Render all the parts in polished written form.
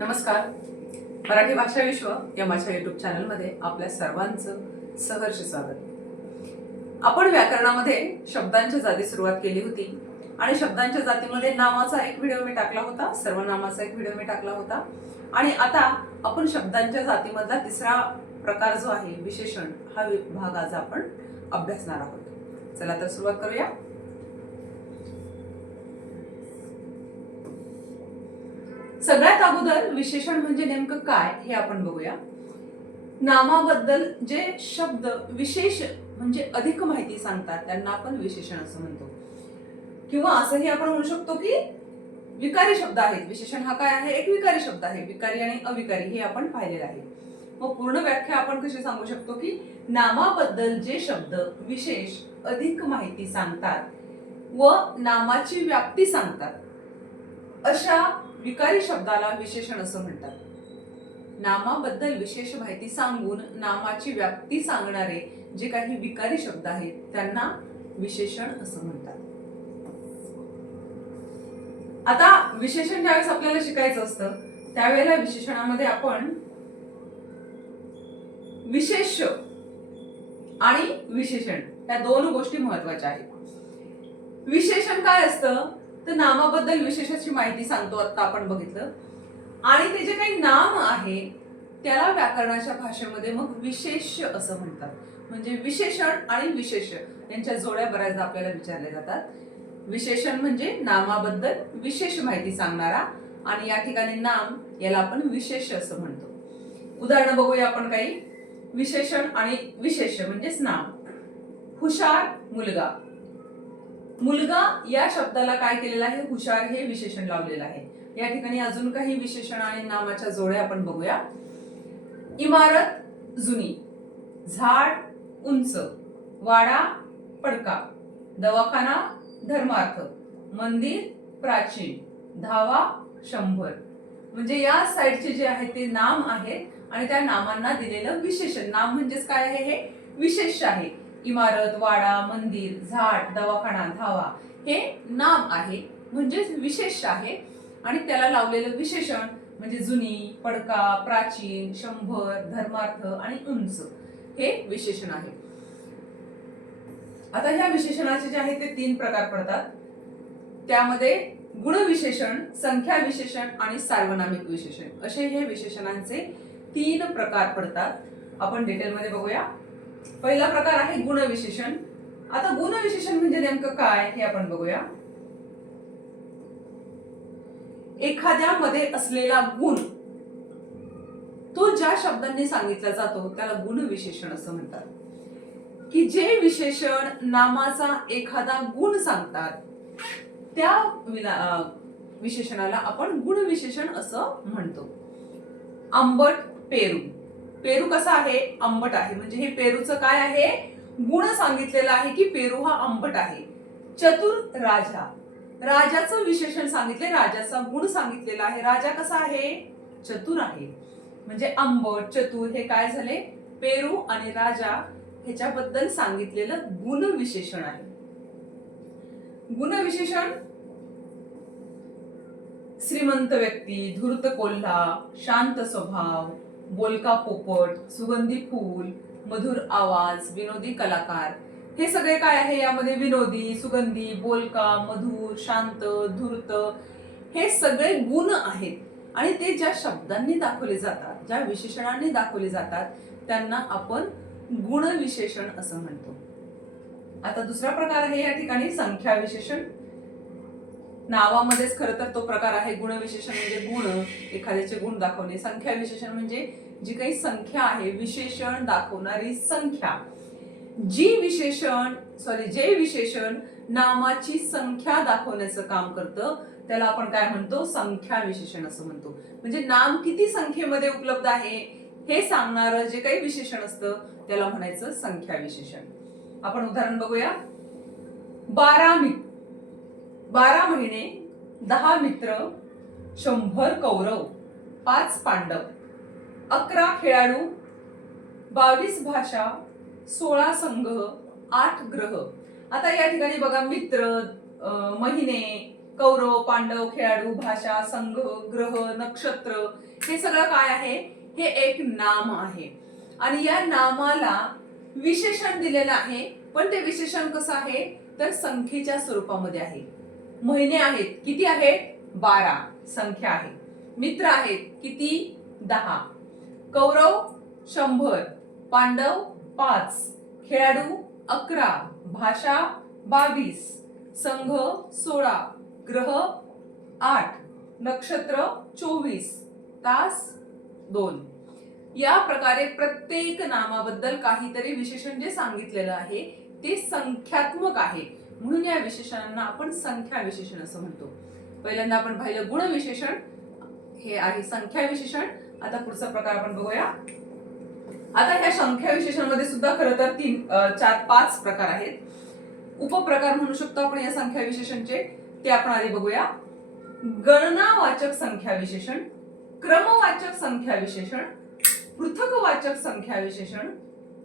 नमस्कार. मराठी भाषा विश्व या माझ्या युट्यूब चॅनलमध्ये आपल्या सर्वांचं सहर्ष स्वागत. आपण व्याकरणामध्ये शब्दांच्या जाती सुरुवात केली होती आणि शब्दांच्या जातीमध्ये नामाचा एक व्हिडिओ मी टाकला होता, सर्वनामाचा एक व्हिडिओ मी टाकला होता आणि आता आपण शब्दांच्या जातीमधला तिसरा प्रकार जो आहे विशेषण, हा भाग आज आपण अभ्यासणार आहोत. चला तर सुरुवात करूया. सगळ्यात अगोदर विशेषण म्हणजे नेमकं काय हे आपण बघूया. नामाबद्दल जे शब्द विशेष म्हणजे अधिक माहिती सांगतात त्यांना आपण विशेषण असं म्हणतो. किंवा असंही आपण म्हणू शकतो की विकारी शब्द आहेत. विशेषण हा काय आहे? एक विकारी शब्द आहे. विकारी आणि अविकारी हे आपण पाहिलेलं आहे. मग पूर्ण व्याख्या आपण कशी सांगू शकतो की नामाबद्दल जे शब्द विशेष अधिक माहिती सांगतात व नामाची व्याप्ती सांगतात अशा विकारी शब्दाला विशेषण असं म्हणतात. नामाबद्दल विशेष माहिती सांगून नामाची व्याप्ती सांगणारे जे काही विकारी शब्द आहेत त्यांना विशेषण असं म्हणतात. आता विशेषण ज्यावेळेस आपल्याला शिकायचं असतं त्यावेळेला विशेषणामध्ये आपण विशेष्य आणि विशेषण या दोन गोष्टी महत्वाच्या आहेत. विशेषण काय असतं तर नामाबद्दल विशेषाची माहिती सांगतो, आता आपण बघितलं, आणि ते जे काही नाम आहे त्याला व्याकरणाच्या भाषेमध्ये मग विशेष्य असं म्हणतात. म्हणजे विशेषण आणि विशेष्य यांच्या जोड्या बऱ्याचदा आपल्याला विचारल्या जातात. विशेषण म्हणजे नामाबद्दल विशेष माहिती सांगणारा आणि या ठिकाणी नाम याला आपण विशेष्य असं म्हणतो. उदाहरण बघूया आपण काही. विशेषण आणि विशेष्य म्हणजेच नाम. हुशार मुलगा. मुलगा या शब्दाला काय केलेलं आहे? हुशार हे विशेषण लावलेलं आहे. या ठिकाणी अजून काही विशेषण आणि नामाच्या जोड्या आपण बघूया. इमारत जुनी, झाड उंच, वाडा पडका, दवाखाना धर्मार्थ, मंदिर प्राचीन, धावा 100. म्हणजे या साइडचे जे आहे ते नाम आहेत आणि त्या नामांना दिलेलं विशेषण. नाम म्हणजेच काय आहे? हे विशेष आहे. इमारत, वाडा, मंदिर, झाड, दवाखाना, धावा हे नाम आहे म्हणजेच विशेष आहे आणि त्याला लावलेलं विशेषण म्हणजे जुनी, पडका, प्राचीन, 100, धर्मार्थ आणि उंच हे विशेषण आहे. आता ह्या विशेषणाचे जे आहे ते 3 प्रकार पडतात. त्यामध्ये गुणविशेषण, संख्या विशेषण आणि सार्वनामिक विशेषण असे हे विशेषणांचे 3 प्रकार पडतात. आपण डिटेलमध्ये बघूया. पहिला प्रकार आहे गुणविशेषण. आता गुणविशेषण म्हणजे नेमकं काय हे आपण बघूया. एखाद्यामध्ये असलेला गुण तो ज्या शब्दांनी सांगितला जातो त्याला गुणविशेषण असं म्हणतात. की जे विशेषण नामाचा एखादा गुण सांगतात त्या विशेषणाला आपण गुणविशेषण असं म्हणतो. आंबट पेरू. पेरू कसा आहे? आंबट आहे. म्हणजे हे पेरूचं काय आहे? गुण सांगितलेला आहे की पेरू हा आंबट आहे. चतुर राजा. राजाचं विशेषण सांगितले, राजाचा गुण सांगितलेला आहे. राजा कसा आहे? चतुर आहे. म्हणजे आंबट, चतुर हे काय झाले? पेरू आणि राजा ह्याच्याबद्दल सांगितलेलं गुणविशेषण आहे. गुणविशेषण श्रीमंत व्यक्ती, धूर्त कोल्हा, शांत स्वभाव, बोलका पोपट, सुगंधी फूल, मधुर आवाज, विनोदी कलाकार हे सगळे काय आहे? यामध्ये विनोदी, सुगंधी, बोलका, मधुर, शांत, धूर्त हे सगळे गुण आहेत आणि ते ज्या शब्दांनी दाखवले जातात, ज्या विशेषणांनी दाखवले जातात त्यांना आपण गुणविशेषण असं म्हणतो. आता दुसरा प्रकार आहे या ठिकाणी संख्या विशेषण. नावामध्येच खरं तर तो प्रकार आहे. गुणविशेषण म्हणजे गुण, एखाद्याचे गुण दाखवणे. संख्या विशेषण म्हणजे जी काही संख्या आहे, विशेषण दाखवणारी संख्या. जे विशेषण नामाची संख्या दाखवण्याचं काम करतं त्याला आपण काय म्हणतो? संख्या विशेषण असं म्हणतो. म्हणजे नाम किती संख्येमध्ये उपलब्ध आहे हे सांगणारं जे काही विशेषण असतं त्याला म्हणायचं संख्या विशेषण. आपण उदाहरण बघूया. 12 महिने, 10 मित्र, 100 कौरव, 5 पांडव, 11 खेळाडू, 22 भाषा, 16 संघ, 8 ग्रह. आता या ठिकाणी बघा, मित्र, महिने, कौरव, पांडव, खेळाडू, भाषा, संघ, ग्रह, नक्षत्र हे सगळं काय आहे? हे एक नाम आहे आणि या नामाला विशेषण दिलेलं आहे. पण ते विशेषण कसं आहे तर संख्येच्या स्वरूपामध्ये आहे. महिने आहेत, किती आहेत? 12 संख्या आहे. मित्र आहेत किती? 10. कौरव 100, पांडव 5, खेळाडू 11, भाषा 22, संघ 16, ग्रह 8, नक्षत्र 24, तास 2. या प्रकारे प्रत्येक नामाबद्दल काहीतरी विशेषण जे सांगितलेलं आहे ते संख्यात्मक आहे, म्हणून या विशेषणांना आपण संख्या विशेषण असं म्हणतो. पहिल्यांदा आपण पाहिलं गुण विशेषण, हे आहे संख्या विशेषण. आता पुढचा प्रकार आपण बघूया. आता ह्या संख्या विशेषणामध्ये सुद्धा खरं तर 5 प्रकार आहेत. उपप्रकार म्हणू शकतो आपण या संख्या विशेषणचे. ते आपण आधी बघूया. गणनावाचक संख्या विशेषण, क्रमवाचक संख्या विशेषण, पृथकवाचक संख्या विशेषण,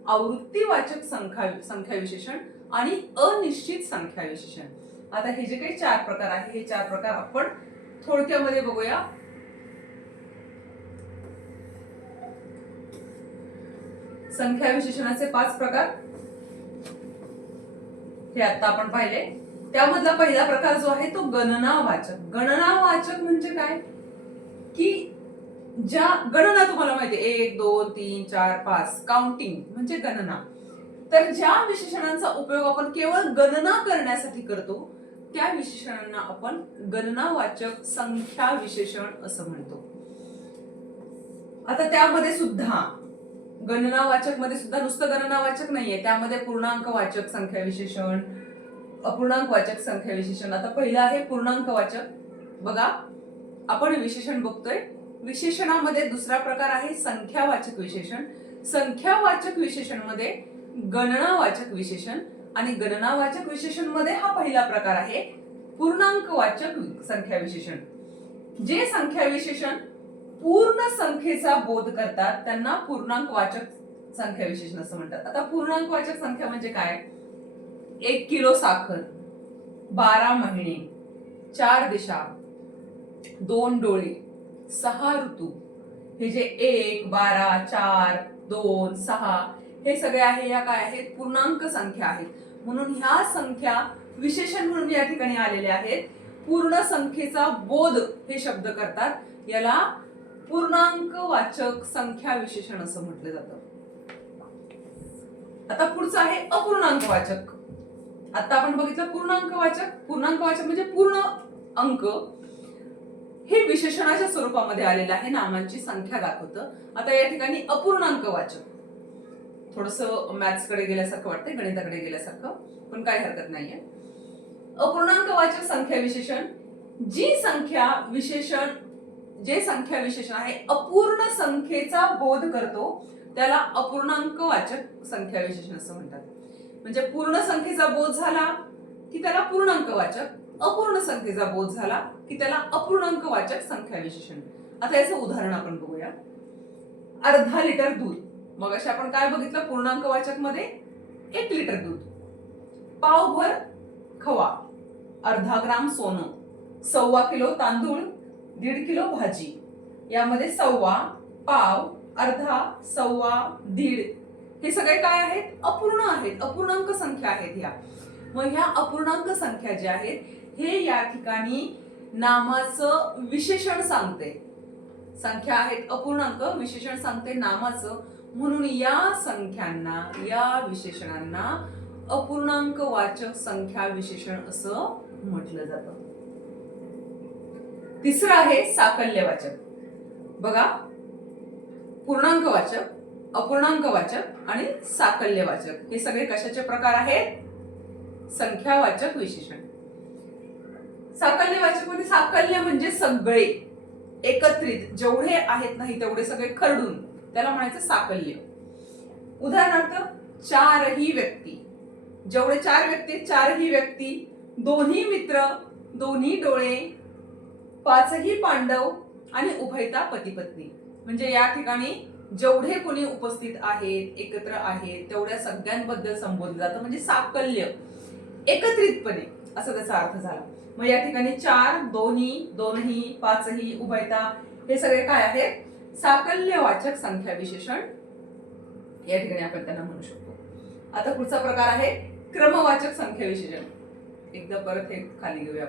आवृत्तीवाचक संख्या विशेषण आणि अनिश्चित संख्या विशेषण. आता हे जे काही 4 प्रकार आहे हे 4 प्रकार आपण थोडक्यामध्ये बघूया. संख्या विशेषणाचे 5 प्रकार हे आता आपण पाहिले. त्यामधला पहिला प्रकार जो आहे तो गणनावाचक. गणनावाचक म्हणजे काय की ज्या गणना तुम्हाला माहिती आहे 1 2 3 4 5 काउंटिंग म्हणजे गणना. तर ज्या विशेषणांचा उपयोग आपण केवळ गणना करण्यासाठी करतो त्या विशेषणांना आपण गणनावाचक संख्या विशेषण असं म्हणतो. आता त्यामध्ये सुद्धा गणनावाचक मध्ये सुद्धा नुसतं गणनावाचक नाहीये, त्यामध्ये पूर्णांकवाचक संख्या विशेषण, अपूर्णांकवाचक संख्या विशेषण. आता पहिलं आहे पूर्णांकवाचक. बघा आपण विशेषण बघतोय. विशेषणामध्ये दुसरा प्रकार आहे संख्यावाचक विशेषण. संख्यावाचक विशेषण मध्ये गणनावाचक विशेषण आणि गणनावाचक विशेषण मध्ये हा पहिला प्रकार आहे पूर्णांकवाचक संख्या विशेषण. जे संख्या विशेषण पूर्ण संख्येचा बोध करतात त्यांना पूर्णांकवाचक संख्या विशेषण असं म्हणतात. आता पूर्णांकवाचक संख्या म्हणजे काय? 1 किलो साखर, 12 महिने, 4 दिशा, 2 डोळे, 6 ऋतू. हे जे 1 12 4 2 6 हे सगळे आहे या काय आहेत? पूर्णांक संख्या आहेत. म्हणून ह्या संख्या विशेषण म्हणून या ठिकाणी आलेल्या आहेत. पूर्ण संख्येचा बोध हे शब्द करतात. याला पूर्णांकवाचक संख्या विशेषण असं म्हटलं जातं. आता पुढचं आहे अपूर्णांकवाचक. आता आपण बघितलं पूर्णांकवाचक. पूर्णांकवाचक म्हणजे पूर्ण अंक हे विशेषणाच्या स्वरूपामध्ये आलेलं आहे, नामांची संख्या दाखवतं. आता या ठिकाणी अपूर्णांकवाचक थोडंसं मॅथ्स कडे गेल्यासारखं वाटतंय, गणिताकडे गेल्यासारखं, पण काही हरकत नाहीये. अपूर्णांकवाचक संख्या विशेषण जे संख्या विशेषण आहे अपूर्ण संख्येचा बोध करतो त्याला अपूर्णांकवाचक संख्या विशेषण असं म्हणतात. म्हणजे पूर्ण संख्येचा बोध झाला की त्याला पूर्णांकवाचक, अपूर्ण संख्येचा बोध झाला की त्याला अपूर्णांकवाचक संख्या विशेषण. आता याचं उदाहरण आपण बघूया. अर्धा लिटर दूध. मग अशा आपण काय बघितलं? पूर्णांकवाचक मध्ये 1 लिटर दूध, पावभर खवा, अर्धा ग्राम सोनं, 1.25 किलो तांदूळ, 1.5 किलो भाजी. यामध्ये 1.25, पाव, अर्धा, 1.25, 1.5 हे सगळे काय आहेत? अपूर्ण आहेत, अपूर्णांक संख्या आहेत ह्या. मग ह्या अपूर्णांक संख्या ज्या आहेत हे या ठिकाणी नामाचं विशेषण सांगते. संख्या आहेत अपूर्णांक, विशेषण सांगते नामाचं. म्हणून या संख्यांना, या विशेषणांना अपूर्णांकवाचक संख्या विशेषण असं म्हटलं जातं. तिसरं आहे साकल्यवाचक. बघा पूर्णांकवाचक, अपूर्णांकवाचक आणि साकल्यवाचक हे सगळे कशाचे प्रकार आहेत? संख्यावाचक विशेषण. साकल्यवाचक मध्ये साकल्य म्हणजे सगळे एकत्रित जेवढे आहेत नाही तेवढे सगळे खरडून त्याला म्हणायचं साकल्य. उदाहरणार्थ 4ही व्यक्ती. जेवढे 4 व्यक्ती, 4ही व्यक्ती, 2ही मित्र, 2ही डोळे, 5ही पांडव आणि उभयता पती पत्नी. म्हणजे या ठिकाणी जेवढे कोणी उपस्थित आहेत, एकत्र आहेत तेवढ्या सगळ्यांबद्दल संबोधलं जातं. म्हणजे साकल्य, एकत्रितपणे असं त्याचा अर्थ झाला. मग या ठिकाणी 4, दोन्ही, दोनही, पाचही, उभयता हे सगळे काय आहेत साकल्यवाचक संख्या विशेषण या ठिकाणी आपण त्यांना म्हणू शकतो. आता पुढचा प्रकार आहे क्रमवाचक संख्या विशेषण. एकदा परत हे खाली घेऊया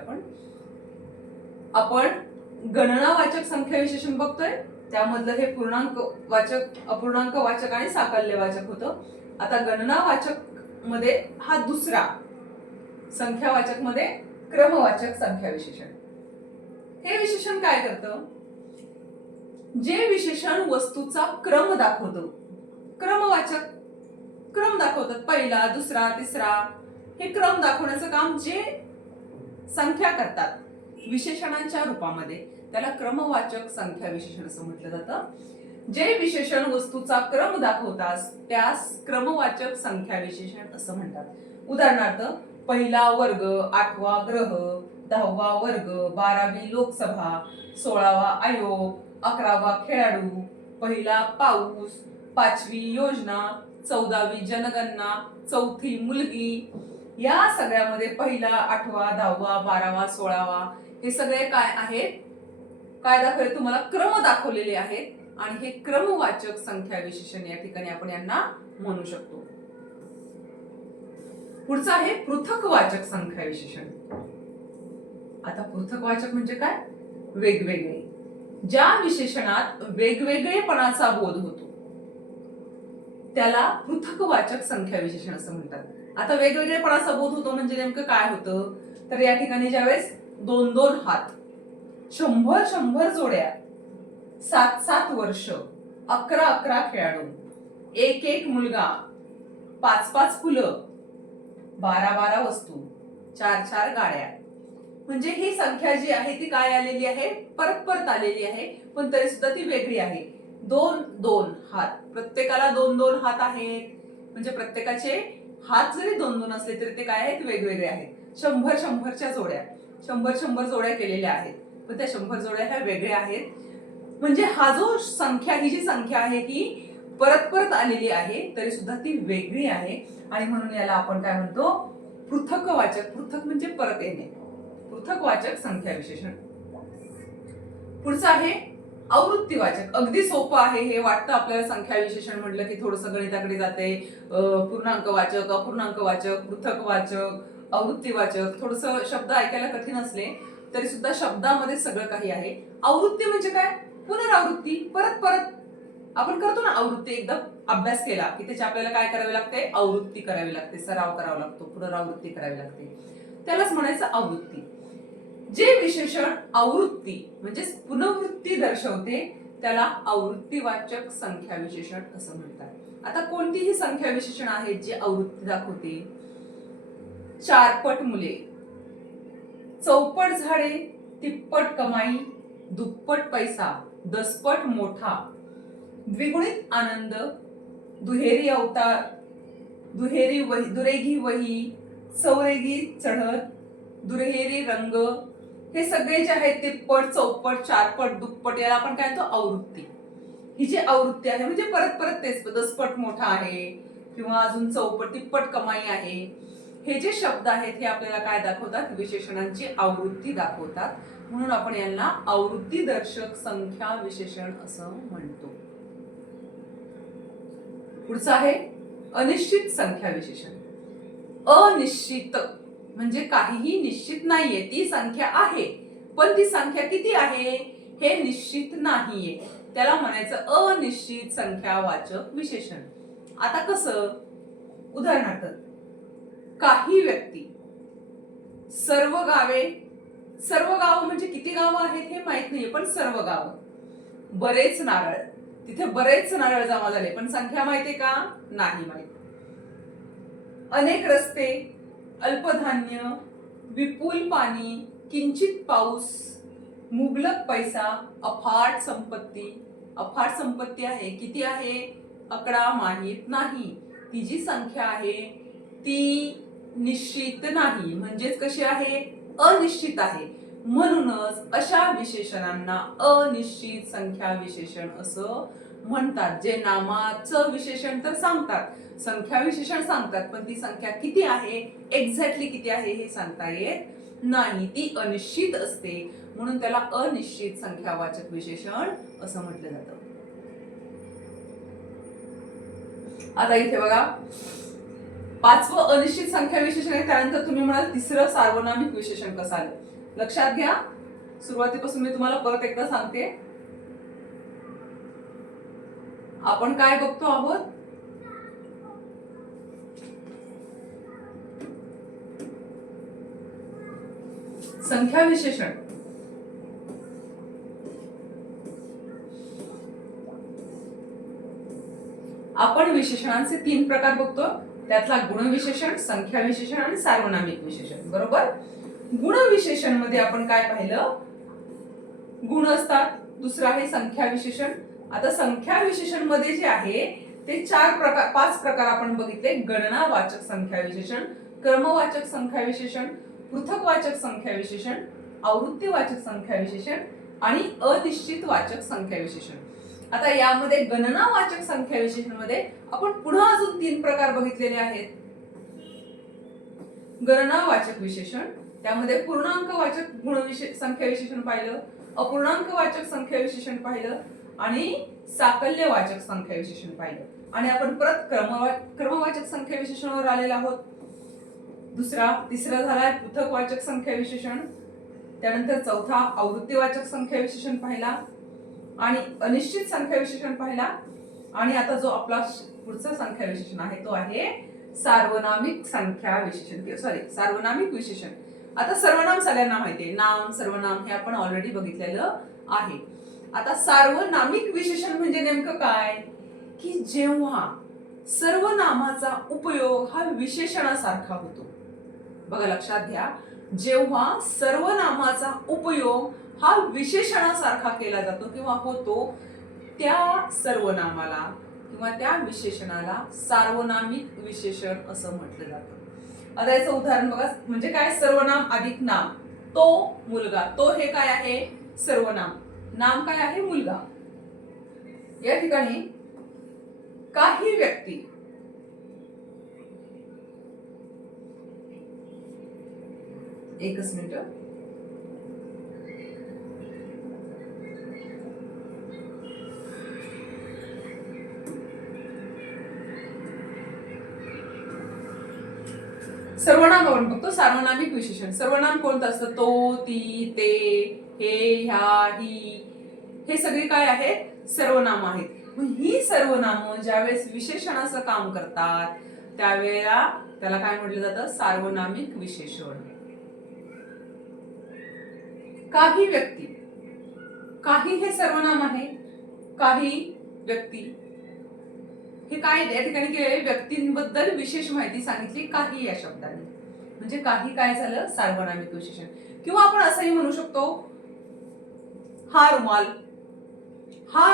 आपण गणनावाचक संख्या विशेषण बघतोय, त्यामधलं हे पूर्णांक वाचक, अपूर्णांक वाचक आणि साकल्य वाचक होतं. आता गणनावाचक मध्ये हा दुसरा, संख्यावाचक मध्ये क्रमवाचक संख्या विशेषण. हे विशेषण काय करतं, जे विशेषण वस्तूचा क्रम दाखवतो, क्रमवाचक क्रम दाखवतात, पहिला, दुसरा, तिसरा, हे क्रम दाखवण्याचं काम जे संख्या करतात विशेषणांच्या रूपामध्ये, त्याला क्रमवाचक संख्या विशेषण असं म्हटलं जातं. जे विशेषण वस्तूचा क्रम दाखवतात त्यास क्रमवाचक संख्या विशेषण असं म्हणतात. उदाहरणार्थ, पहिला वर्ग, 8वा ग्रह, 10वा वर्ग, 12वी लोकसभा, 16वा आयोग, 11वा खेळाडू, पहिला पाऊस, 5वी योजना, 14वी जनगणना, 4थी मुलगी. या सगळ्यामध्ये पहिला, 8वा, 10वा, 12वा, 16वा हे सगळे काय आहेत, काय दाखवले तुम्हाला, क्रम दाखवलेले आहेत आणि हे क्रमवाचक संख्या विशेषण या ठिकाणी आपण यांना म्हणू शकतो. पुढचं आहे पृथकवाचक संख्या विशेषण. आता पृथकवाचक म्हणजे काय, वेगवेगळे. ज्या विशेषणात वेगवेगळेपणाचा बोध होतो त्याला पृथकवाचक संख्या विशेषण असं म्हणतात. आता वेगवेगळेपणाचा बोध होतो म्हणजे नेमकं काय होतं, तर या ठिकाणी ज्यावेळेस 2-2 हात, 100-100 जोड्या, 7-7 वर्ष, 11-11 खेळाडू, 1-1 मुलगा, 5-5 फुलं, 12-12 वस्तू, 4-4 गाड्या, म्हणजे ही संख्या जी आहे ती काय आलेली आहे, परत परत आलेली आहे, पण तरी सुद्धा ती वेगळी आहे. 2-2 हात, प्रत्येकाला 2-2 हात आहेत, म्हणजे प्रत्येकाचे हात जरी 2-2 असले तरी ते काय आहेत, वेगवेगळे आहेत. 100-100च्या जोड्या, 100-100 जोड्या केलेल्या आहेत, पण त्या 100 जोड्या ह्या वेगळ्या आहेत. म्हणजे हा जो संख्या, ही जी संख्या आहे ही परत परत आलेली आहे तरी सुद्धा ती वेगळी आहे आणि म्हणून याला आपण काय म्हणतो, पृथकवाचक. पृथक म्हणजे परत येणे, पृथकवाचक संख्या विशेषण. पुढचं आहे आवृत्तीवाचक. अगदी सोपं आहे हे, वाटतं आपल्याला संख्या विशेषण म्हटलं की थोडंसं गणिताकडे जाते. पूर्णांकवाचक, अपूर्णांकवाचक, पृथकवाचक, आवृत्तीवाचक, थोडंसं शब्द ऐकायला कठीण असले तरी सुद्धा शब्दामध्ये सगळं काही आहे. आवृत्ती म्हणजे काय, पुनरावृत्ती, परत परत आपण करतो ना आवृत्ती. एकदा अभ्यास केला की त्याची आपल्याला काय करावे लागते, आवृत्ती करावी लागते, सराव करावा लागतो, पुनरावृत्ती करावी लागते, त्यालाच म्हणायचं आवृत्ती. जे विशेषण आवृत्ती म्हणजे पुनरावृत्ती दर्शवते त्याला आवृत्तीवाचक संख्या विशेषण असं म्हणतात. आता कोणतीही संख्या विशेषण आहेत जी आवृत्ती दाखवते, 4पट मुले, 4पट झाडे, 3पट कमाई, दुप्पट पैसा, 10पट मोठा, द्विगुणित आनंद, दुहेरी अवतार, दुरेगी वही, सौरेगी चढत, दुहेरी रंग, हे सगळे जे आहेत ते पट, 4पट, 4पट, दुप्पट, याला आपण काय म्हणतो, आवृत्ती. ही जी आवृत्ती आहे म्हणजे परत परत तेच, 10पट मोठा आहे किंवा अजून 4पट, 3पट कमाई आहे, हे जे शब्द आहेत हे आपल्याला काय दाखवतात, विशेषणांची आवृत्ती दाखवतात. म्हणून आपण यांना आवृत्ती दर्शक संख्या विशेषण असं म्हणतो. पुढचं आहे अनिश्चित संख्या विशेषण. अनिश्चित म्हणजे काहीही निश्चित नाहीये, ती संख्या आहे पण ती संख्या किती आहे हे निश्चित नाहीये, त्याला म्हणायचं अनिश्चित संख्यावाचक विशेषण. आता कसं, उदाहरणार्थ, काही व्यक्ती, सर्व गावे, सर्व गाव म्हणजे किती गावं आहेत हे माहित नाहीये पण सर्व गाव, बरेच नारळ, तिथे बरेच नारळ जमा झाले पण संख्या माहितीये का, नाही माहित. अनेक रस्ते, अल्पधान्य, विपुल पाणी, किंचित पाऊस, मुबलक पैसा, अफाट संपत्ती. अफाट संपत्ती आहे, किती आहे, आकडा माहित नाही. ती जी संख्या आहे ती निश्चित नाही, म्हणजेच कशी आहे, अनिश्चित आहे. म्हणूनच अशा विशेषणांना अनिश्चित संख्या विशेषण असं म्हणतात. जे नामाचं विशेषण तर सांगतात, संख्या विशेषण सांगतात, पण ती संख्या किती आहे, एक्झॅक्टली किती आहे हे सांगता येत नाही, ती अनिश्चित असते, म्हणून त्याला अनिश्चित संख्यावाचक विशेषण असं म्हटलं जातं. आता इथे बघा, पाचवं अनिश्चित संख्या विशेषण आहे. त्यानंतर तुम्ही म्हणाल तिसरं सार्वनामिक विशेषण कसं आलं. लक्षात घ्या, सुरुवातीपासून मी तुम्हाला परत एकदा सांगते. आपण काय बघतो आहोत, संख्या विशेषण. आपण विशेषणांचे 3 प्रकार बघतो. त्यातला गुणविशेषण, संख्या विशेषण आणि सार्वनामिक विशेषण. बरोबर. गुणविशेषण मध्ये आपण काय पाहिलं, गुण असतात. दुसरं आहे संख्या विशेषण. आता संख्या विशेषण मध्ये जे आहे ते 5 प्रकार आपण बघितले. गणनावाचक संख्या विशेषण, क्रमवाचक संख्या विशेषण, पृथकवाचक संख्या विशेषण, आवृत्तीवाचक संख्या विशेषण आणि अनिश्चित वाचक संख्या विशेषण. आता यामध्ये गणनावाचक संख्या विशेषण मध्ये आपण पुन्हा अजून 3 प्रकार बघितलेले आहेत. गणनावाचक विशेषण, त्यामध्ये पूर्णांकवाचक संख्या विशेषण पाहिलं, अपूर्णांकवाचक संख्या विशेषण पाहिलं आणि साकल्यवाचक संख्या विशेषण पाहिलं. आणि आपण परत क्रमवाचक संख्या विशेषणावर आलेलो आहोत. तिसरा झालाय पृथकवाचक संख्या विशेषण. त्यानंतर चौथा आवृत्तीवाचक संख्या विशेषण पाहिला आणि अनिश्चित संख्या विशेषण पाहिला. आणि आता जो आपला पुढचा संख्या विशेषण आहे तो आहे सार्वनामिक संख्या विशेषण, सार्वनामिक विशेषण. आता सर्वनाम सगळ्यांना माहितीये, नाम सर्वनाम हे आपण ऑलरेडी बघितलेलं आहे. आता सार्वनामिक विशेषण म्हणजे नेमकं काय, की जेव्हा सर्वनामाचा उपयोग हा विशेषणासारखा होतो. बघा, लक्षात घ्या, जेव्हा सर्वनामाचा उपयोग हा विशेषणासारखा केला जातो किंवा होतो, त्या सर्वनामाला किंवा त्या विशेषणाला सार्वनामिक विशेषण असं म्हटलं जातं. आता याचं उदाहरण बघा, म्हणजे काय, सर्वनाम अधिक नाम. तो मुलगा, तो हे काय आहे, सर्वनाम. नाम काय आहे, मुलगा. या ठिकाणी काही व्यक्ती, एकच मिनिट, सर्वनाम आपण बघतो. सार्वनामिक विशेषण, सर्वनाम कोणतं असतं, तो, ती, ते, हे, ह्या, ही, हे सगळे काय आहेत, सर्वनाम आहेत. ही सर्वनाम ज्यावेळेस विशेषणाचं काम करतात त्यावेळेला त्याला काय म्हटलं जातं, सार्वनामिक विशेषण. काही व्यक्ती, काही हे सर्वनाम आहे, काही व्यक्ती हे काय या ठिकाणी केले, व्यक्तींबद्दल विशेष माहिती सांगितली काही या शब्दाने, म्हणजे काही काय झालं, सार्वनामिक विशेषण. किंवा आपण असंही म्हणू शकतो, हा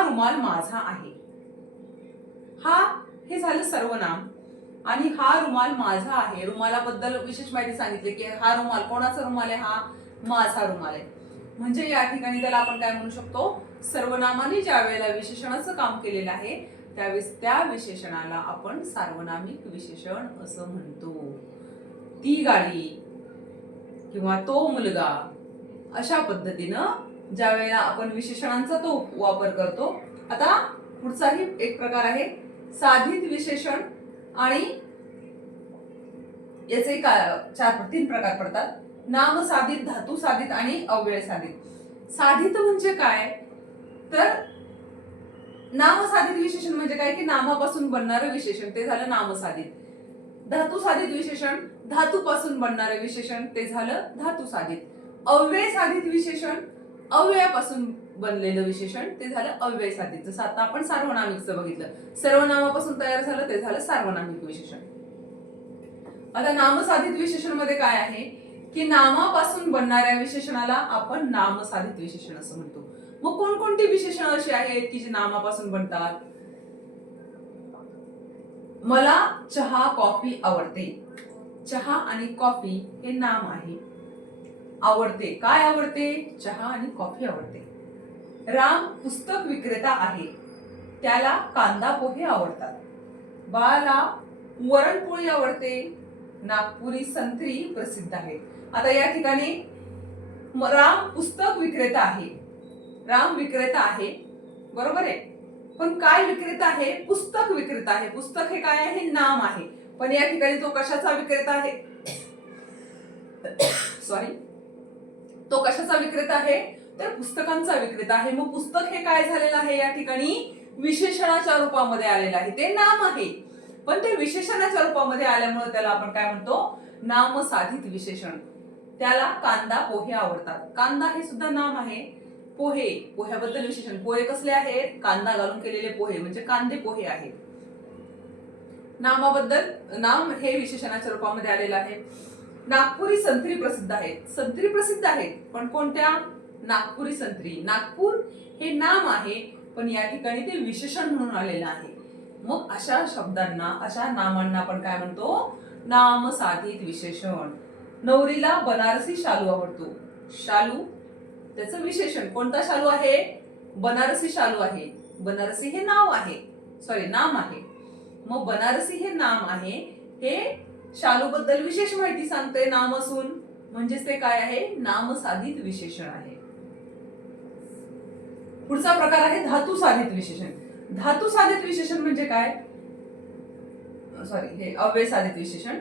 रुमाल माझा आहे. हा हे झालं सर्वनाम आणि हा रुमाल माझा आहे. रुमालाबद्दल विशेष माहिती सांगितली की हा रुमाल कोणाचा रुमाल आहे, हा माझा रुमाल आहे. म्हणजे या ठिकाणी त्याला आपण काय म्हणू शकतो, सर्वनामाने ज्या वेळेला विशेषणाचं काम केलेलं आहे त्यावेळेस त्या विशेषणाला आपण सार्वनामिक विशेषण असं म्हणतो. ती गाडी किंवा तो मुलगा, अशा पद्धतीनं ज्या वेळेला आपण विशेषणांचा तो वापर करतो. आता पुढचाही एक प्रकार आहे साधित विशेषण, आणि याचे 3 प्रकार पडतात. नाम साधित, धातू साधित आणि अव्यय साधित. साधित म्हणजे काय, तर नाम साधित विशेषण म्हणजे काय, की नामापासून बनणारं विशेषण, ते झालं नाम साधित. धातू साधित विशेषण, धातूपासून बनणारं विशेषण, ते झालं धातू साधित. अव्यय साधित विशेषण, अव्ययापासून बनलेलं विशेषण, ते झालं अव्यय साधित. जसं आता आपण सार्वनामिकचं बघितलं, सर्वनामापासून तयार झालं ते झालं सार्वनामिक विशेषण. आता नामसाधित विशेषण मध्ये काय आहे, की नामापासून बनणाऱ्या विशेषणाला आपण नामसाधित विशेषण असं म्हणतो. मग कोणकोणती विशेषण अशी आहेत की जी नामापासून बनतात. मला चहा कॉफी आवडते. चहा आणि कॉफी हे नाम आहे. आवडते, काय आवडते, चहा आणि कॉफी आवडते. राम पुस्तक विक्रेता आहे, त्याला कांदा पोहे आवडतात. बाळाला वरणपोळी आवडते, नागपुरी संत्री प्रसिद्ध आहेत. आता या ठिकाणी राम पुस्तक विक्रेता आहे, राम विक्रेता आहे, बरोबर आहे. पण काय विक्रेता आहे? पुस्तक विक्रेता आहे. पुस्तक हे काय आहे? नाम आहे. पण या ठिकाणी तो कशाचा विक्रेता आहे? सॉरी, तो कशाचा विक्रेता आहे? तर पुस्तकांचा विक्रेता आहे. मग पुस्तक हे काय झालेलं आहे? या ठिकाणी विशेषणाच्या रूपामध्ये आलेलं आहे. ते नाम आहे, पण ते विशेषणाच्या रूपामध्ये आल्यामुळे त्याला आपण काय म्हणतो? नामसाधित विशेषण. त्याला कांदा पोहे आवडतात. कांदा हे सुद्धा नाम आहे. पोहे, पोह्याबद्दल विशेषण. पोहे कसले आहेत? कांदा घालून केलेले पोहे, म्हणजे कांदे पोहे आहेत. नामाबद्दल, नाम हे विशेषणाच्या रूपामध्ये आलेलं आहे. नागपुरी संत्री प्रसिद्ध आहेत. संत्री प्रसिद्ध आहेत, पण कोणत्या? नागपुरी संत्री. नागपूर हे नाम आहे, पण या ठिकाणी ते विशेषण म्हणून आलेलं आहे. मग अशा शब्दांना, अशा नामांना आपण काय म्हणतो? नामसाधित विशेषण. नवरीला बनारसी शालू आवडतो. शालू, त्याचं विशेषण. कोणता शालू आहे? बनारसी शालू आहे. बनारसी हे नाव आहे, सॉरी नाम आहे. मग बनारसी हे नाम आहे, हे शालू बद्दल विशेष माहिती सांगते नाम असून, म्हणजेच ते काय आहे? नामसाधित विशेषण आहे. पुढचा प्रकार आहे धातू साधित विशेषण. धातू साधित विशेषण म्हणजे काय? सॉरी, हे अव्यय साधित विशेषण.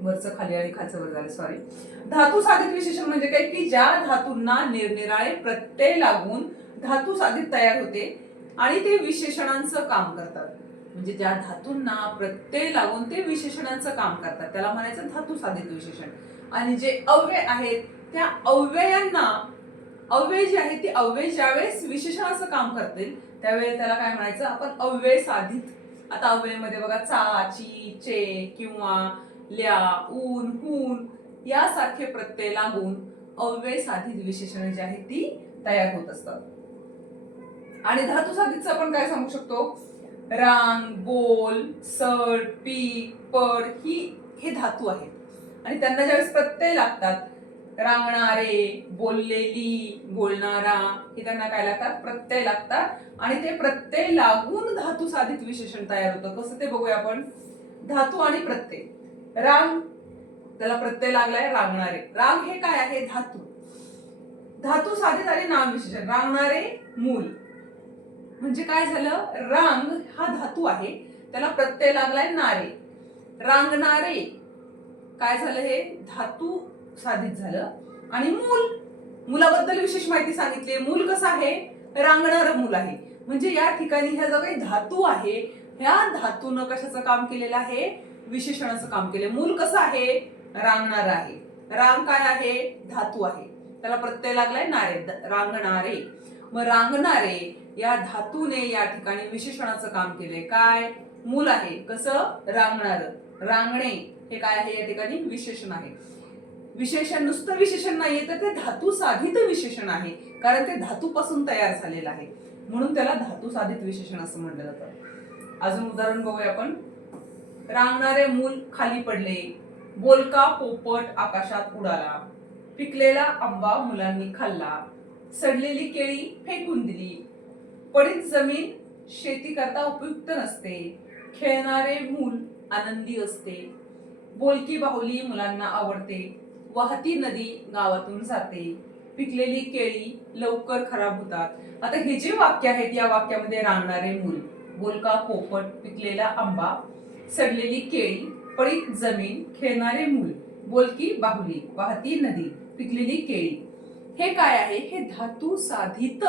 वरचं खाली आणि खालचं वर झालं, सॉरी. धातू साधित विशेषण म्हणजे काय? की ज्या धातूंना निरनिराळे प्रत्यय लागून धातू साधित तयार होते आणि ते विशेषणांचं काम करतात. म्हणजे ज्या धातूंना प्रत्यय लागून ते विशेषणांचं काम करतात, त्याला म्हणायचं धातू साधित विशेषण. आणि जे अव्यय आहेत, त्या अव्ययांना, अव्यय जे आहेत, ती अव्यय ज्यावेळेस विशेषणाचं काम करतील त्यावेळेस त्याला काय म्हणायचं? आपण अव्यय साधित. आता अव्ययमध्ये बघा चा, ची, चे किंवा ल्या, ऊन, हून यासारखे प्रत्यय लागून अव्यय साधित विशेषणे जी आहेत ती तयार होत असतात. आणि धातू साधितचं आपण काय सांगू शकतो? रांग, बोल, सड, पीक, पड हे धातू आहेत आणि त्यांना ज्यावेळेस प्रत्यय लागतात, रांगणारे, बोललेली, बोलणारा, हे त्यांना काय लागतात? प्रत्यय लागतात आणि ते प्रत्यय लागून धातू साधित विशेषण तयार होतं. कसं ते बघूया आपण. धातू आणि प्रत्यय. रांग, त्याला प्रत्यय लागलाय रांगणारे. रांग हे काय आहे? धातू. धातू साधित आणि नाम विशेषण. रांगणारे मूल, म्हणजे काय झालं? रांग हा धातू आहे, त्याला प्रत्यय लागलाय नारे. रांगणारे काय झालं? हे धातू साधित झालं. आणि मूल, मुलाबद्दल विशेष माहिती सांगितली. मूल कसं आहे? रांगणारं मूल आहे. म्हणजे या ठिकाणी ह्या जो काही धातू आहे, ह्या धातूनं कशाचं काम केलेलं आहे? विशेषणाचं काम केले. मूल कसं आहे? रांगणार आहे. रांग काय आहे? धातू आहे, त्याला प्रत्यय लागलाय नारे, रांगणारे. मग रांगणारे या धातूने या ठिकाणी विशेषणाचं काम केलंय. काय? मूल आहे. कसं? रांगणार. रांगणे हे काय आहे? या ठिकाणी विशेषण आहे. विशेषण नुसतं विशेषण नाहीये, तर ते धातू साधित विशेषण आहे, कारण ते धातूपासून तयार झालेलं आहे, म्हणून त्याला धातू साधित विशेषण असं म्हटलं जातं. अजून उदाहरण बघूया आपण. रांगणारे मूल खाली पडले, बोलका पोपट आकाशात उडाला, पिकलेला आंबा मुलांनी खाल्ला, सडलेली केळी फेकून दिली, पडीत जमीन शेती करता उपयुक्त नसते, खेळणारे मूल आनंदी असते, बोलकी बाहुली मुलांना आवडते, वाहती नदी गावातून जाते, पिकलेली केळी लवकर खराब होतात. आता हे जे वाक्य आहेत, या वाक्यामध्ये रांगणारे मूल, बोलका पोपट, पिकलेला आंबा, सडलेली केळी, पडीत जमीन, खेळणारे मूल, बोलकी बाहुली, वाहती नदी, पिकलेली केळी, हे काय आहे? हे धातू साधित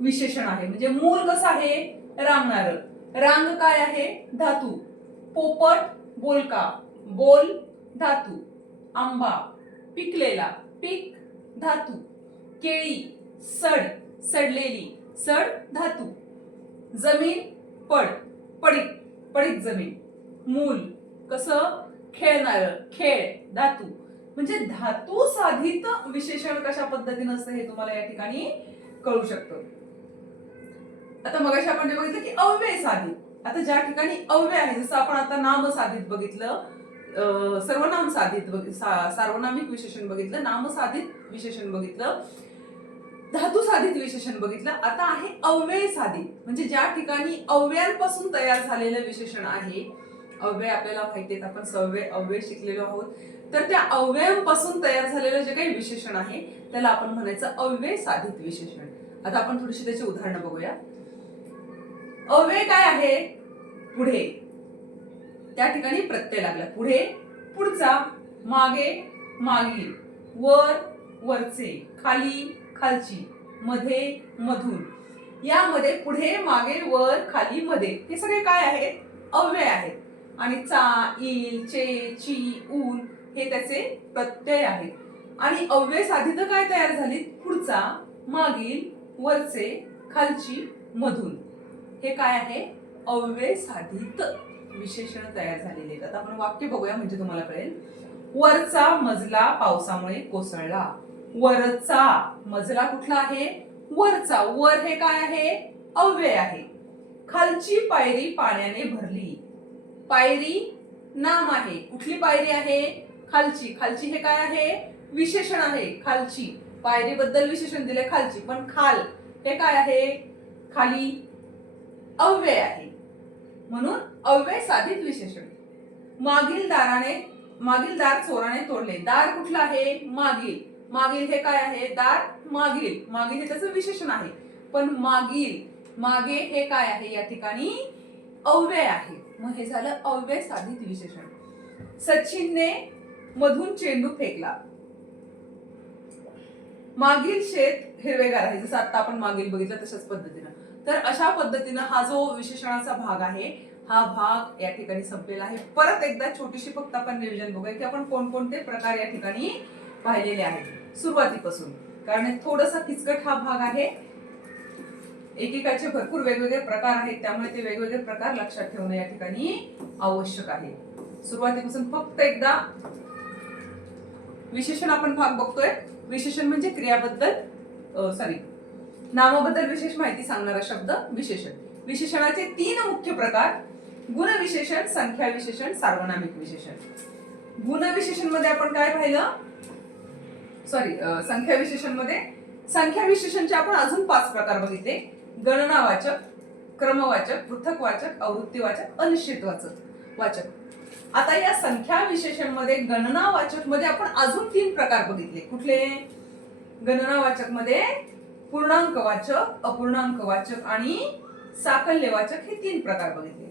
विशेषण आहे. म्हणजे मूल कसं आहे? रांगणार. रांग काय आहे? धातू. पोपट बोलका, बोल धातू, आंबा पिकलेला, पीक धातू, केळी सड, सडलेली, सड धातू, जमीन पड, पडीत, पडीत जमीन, मूल कसं? खेळणार, खेळ धातू. म्हणजे धातू साधित विशेषण कशा पद्धतीने असतं हे तुम्हाला या ठिकाणी कळू शकतं. आता मगाशी आपण जे बघितलं की अव्यय साधित. आता ज्या ठिकाणी अव्यय आहे, जसं आपण आता नाम साधित बघितलं, सर्वनाम साधित सार्वनामिक विशेषण बघितलं, नाम साधित विशेषण बघितलं, धातू साधित विशेषण बघितलं. आता आहे अव्यय साधित, म्हणजे ज्या ठिकाणी अव्ययांपासून तयार झालेलं विशेषण आहे अव्यय आपल्याला माहिती आहेत, आपण सव्यय अव्यय शिकलेलो आहोत. तर त्या अव्ययांपासून तयार झालेलं जे काही विशेषण आहे त्याला आपण म्हणायचं अव्यय साधित विशेषण. आता आपण थोडीशी त्याची उदाहरणं बघूया. अव्यय काय आहे? पुढे, त्या ठिकाणी प्रत्यय लागला. पुढे, पुढचा, मागे, मागील, वर, वरचे, खाली, खालची, मध्ये, मधून. यामध्ये पुढे, मागे, वर, खाली, मध्ये हे सगळे काय आहेत? अव्यय आहेत. आणि चा, इल, चे, ची, ऊन हे त्याचे प्रत्यय आहेत. आणि अव्यय साधित काय तयार झाली? पुढचा, मागील, वरचे, खालची, मधून हे काय आहे? अव्यय साधित विशेषण तयार झालेले आहेत. आता आपण वाक्य बघूया म्हणजे तुम्हाला कळेल. वरचा मजला पावसामुळे कोसळला. वरचा मजला कुठला आहे? वरचा. वर हे काय आहे? अव्यय आहे. खालची पायरी पाण्याने भरली. पायरी नाम आहे. कुठली पायरी आहे? खालची. खालची हे काय आहे? विशेषण आहे. खालची. पायरी बद्दल विशेषण दिले खालची, पण खाल हे काय आहे? खाली अव्यय आहे. म्हणून अव्यय साधित विशेषण. मागील दार चोराने तोडले. दार कुठलं आहे? मागील. मागील हे काय आहे? दार मागील. मागील हे त्याचं विशेषण आहे. पण मागील, मागे हे काय आहे? या ठिकाणी अव्यय आहे. मग हे झालं अव्यय साधित विशेषण. सचिनने मधून चेंडू फेकला. मागील शेत हिरवेगार आहे. जसं आता आपण मागील बघितलं तशाच पद्धतीनं. तर अशा पद्धतीनं हा जो विशेषणाचा भाग आहे हा भाग या ठिकाणी संपलेला आहे. परत एकदा छोटीशी फक्त आपण रिव्हिजन बघूया की आपण कोणकोणते प्रकार या ठिकाणी पाहिलेले आहेत सुरुवातीपासून, कारण थोडासा किचकट हा भाग आहे. एकेकाचे भरपूर वेगवेगळे प्रकार आहेत, त्यामुळे ते वेगवेगळे प्रकार लक्षात ठेवणं या ठिकाणी आवश्यक आहे. सुरुवातीपासून फक्त एकदा विशेषण आपण भाग बघतोय. विशेषण म्हणजे क्रियाबद्दल नामाबद्दल विशेष माहिती सांगणारा शब्द विशेषण. विशेषणाचे 3 मुख्य प्रकार: गुणविशेषण, संख्या विशेषण, सार्वनामिक विशेषण. गुणविशेषण मध्ये आपण काय पाहिलं? संख्या विशेषणचे आपण अजून 5 प्रकार बघितले: गणनावाचक, क्रमवाचक, पृथकवाचक, आवृत्तीवाचक, अनिश्चितवाचक वाचक. आता या संख्या विशेषण मध्ये गणनावाचक मध्ये आपण अजून 3 प्रकार बघितले. कुठले? गणनावाचक मध्ये पूर्णांकवाचक, अपूर्णांकवाचक आणि साकल्यवाचक हे 3 प्रकार बघितले.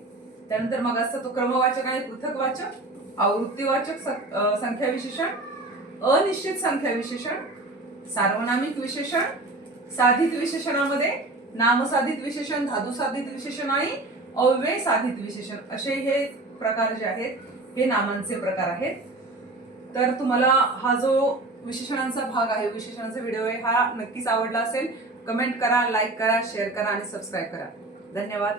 त्यानंतर मग असतं तो क्रमवाचक आणि पृथकवाचक, आवृत्तीवाचक संख्या विशेषण, अनिश्चित संख्या विशेषण, सार्वनामिक विशेषण, साधित विशेषणामध्ये नामसाधित विशेषण, धातुसाधित विशेषण आणि अव्यय साधित विशेषण असे हे प्रकार जे आहेत हे नामांचे प्रकार आहेत. तर तुम्हाला हा जो विशेषणांचा भाग आहे, विशेषणांचा व्हिडिओ आहे, हा नक्कीच आवडला असेल. कमेंट करा, लाईक करा, शेअर करा आणि सबस्क्राईब करा. धन्यवाद.